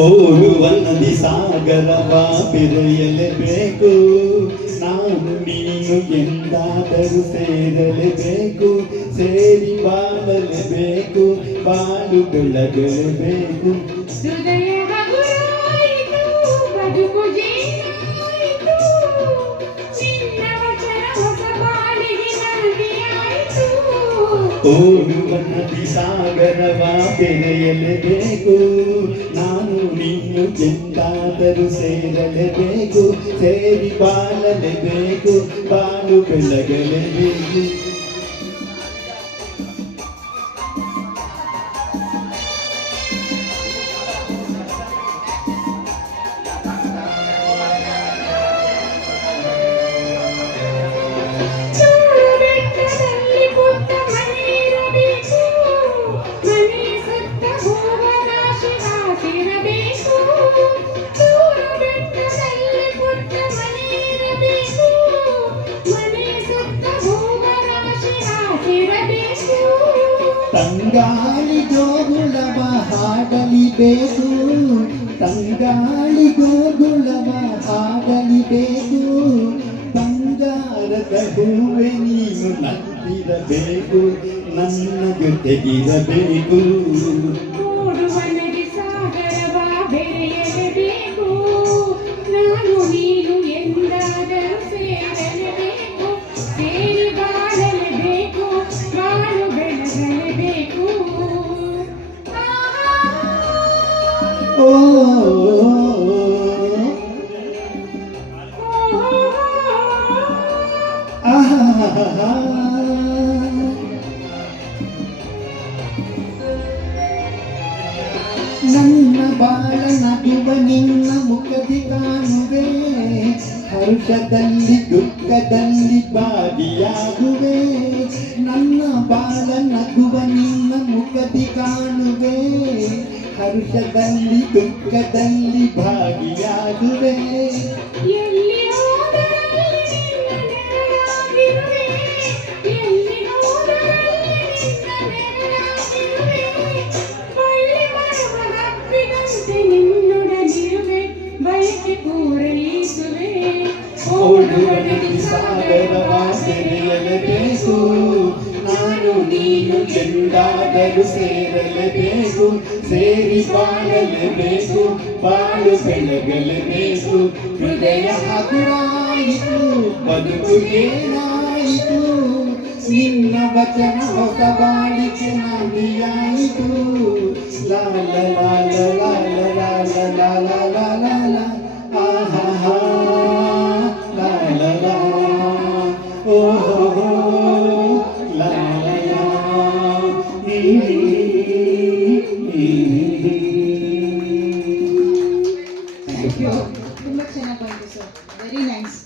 ಓಡುವ ನದಿ ಸಾಗರವ ಬೆರೆಯಲೇಬೇಕು, ನಾನು ನೀನು ಎಂದಾದರೂ ಸೇರಲೇಬೇಕು, ಸೇರಿ ಬಾಳಲೇಬೇಕು, ಬಾಳು ಬೆಳಗಲೇಬೇಕು. ಓಡುವ ನದಿ ಸಾಗರವ ಬೆರೆಯಲೇಬೇಕು, ನಾನು ನೀನು ಎಂದಾದರೂ ಸೇರಲೇಬೇಕು, ಸೇರಿ ಬಾಳಲೇಬೇಕು, ಬಾಳು ಬೆಳಗಲೇಬೇಕು. ತಂಗಾಳಿ ಗೋಗುಳವ ಹಾಡಲಿಬೇಕು, ತಂಗಾಳಿ ಗೋಗುಳವ ಹಾಡಲಿಬೇಕು, ಬಂಗಾರದ ಹೂವೆ ನೀನು ನತ್ತಿರಬೇಕು, ನನ್ನ ಜೊತೆಗಿರಬೇಕು. ನಾನು ನೀನು ಎಂದಾದರೂ ಸೇರಲೇಬೇಕು, ಸೇರಿ ಬಾಳಲೇಬೇಕು, ಬಾಳು ಬೆಳಗಲೇಬೇಕು. ಓ ನನ್ನ ಬಾಳ ನಗುವ ನಿನ್ನ ಮುಖದಿ ಕಾಣುವೆ, ಹರ್ಷದಲ್ಲಿ ದುಃಖದಲ್ಲಿ ಭಾಗಿಯಾಗುವೆ, ನನ್ನ ಬಾಳ ನಗುವ ನಿನ್ನ ಮುಖದಿ ಕಾಣುವೆ, ಹರ್ಷದಲ್ಲಿ ದುಃಖದಲ್ಲಿ ಭಾಗಿಯಾಗುವೆ. ಓಡುವ ನದಿ ಸಾಗರವ ಬೆರೆಯಲೇಬೇಕು, ನಾನು ನೀನು ಎಂದಾದರೂ ಸೇರಲೇಬೇಕು, ಸೇರಿ ಬಾಳಲೇಬೇಕು, ಬಾಳು ಬೆಳಗಲೇಬೇಕು. ಹೃದಯ ಹಗುರಾಯಿತು, ಬದುಕು ಏನಾಯಿತು, ನಿನ್ನ ವಚನ ಹೊಸ ಬಾಳಿಕೆ ನಾಂದಿಯಾಯಿತು. ಲಾಲ ಲಾಲ ಲಾಲ ಲಾಲ ಲಾಲ ಲಾಲ ಲಾಲ ಆಹಾ ಲಾಲ ಲಾ ಓಹೋ ಲಾಲ ಲಾ. ತುಂಬಾ ಚೆನ್ನಾಗಿ ಬಂತು ಸರ್, ವೆರಿ ನೈಸ್.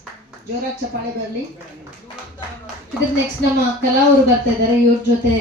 ಜೋರಾಗಿ ಚಪ್ಪಾಳೆ ಬರಲಿ. ಇದ್ರ ನೆಕ್ಸ್ಟ್ ನಮ್ಮ ಕಲಾ ಅವರು ಬರ್ತಾ ಇದ್ದಾರೆ, ಇವ್ರ ಜೊತೆ